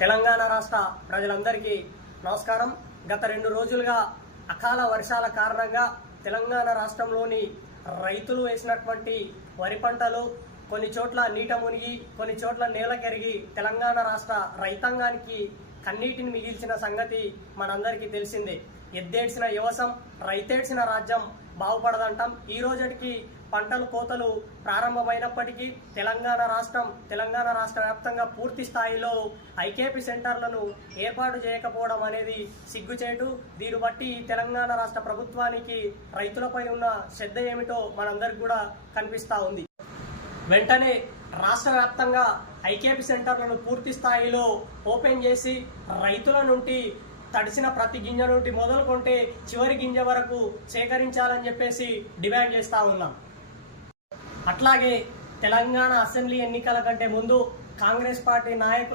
తెలంగాణ రాష్ట్ర ప్రజలందరికీ నమస్కారం. గత 2 రోజులుగా అకాల వర్షాల కారణంగా తెలంగాణ రాష్ట్రంలోని రైతులు వేసినటువంటి వరి పంటలు కొన్ని చోట్ల నీట మునిగి కొన్ని చోట్ల నేల కరిగి తెలంగాణ రాష్ట్ర రైతాంగానికి కన్నీటిని మిగిల్చిన సంగతి మనందరికీ తెలిసిందే. ఎద్దేడ్చిన యువసం రైతేడ్చిన రాజ్యం బాగుపడదంటాం. ఈ రోజుకి పంటలు కోతలు ప్రారంభమైనప్పటికీ తెలంగాణ రాష్ట్ర వ్యాప్తంగా పూర్తి స్థాయిలో ఐకేపీ సెంటర్లను ఏర్పాటు చేయకపోవడం అనేది సిగ్గుచేటు. దీన్ని బట్టి తెలంగాణ రాష్ట్ర ప్రభుత్వానికి రైతులపై ఉన్న శ్రద్ధ ఏమిటో మనందరికి కూడా కనిపిస్తూ ఉంది. వెంటనే రాష్ట్ర వ్యాప్తంగా ఐకేపీ సెంటర్లను పూర్తి స్థాయిలో ఓపెన్ చేసి రైతుల నుండి తడిసిన ప్రతి గింజ నుండి మొదలుకొంటే చివరి గింజ వరకు సేకరించాలని చెప్పేసి డిమాండ్ చేస్తూ ఉన్నాం. అట్లాగే తెలంగాణ అసెంబ్లీ ఎన్నికల కంటే ముందు కాంగ్రెస్ పార్టీ నాయకులు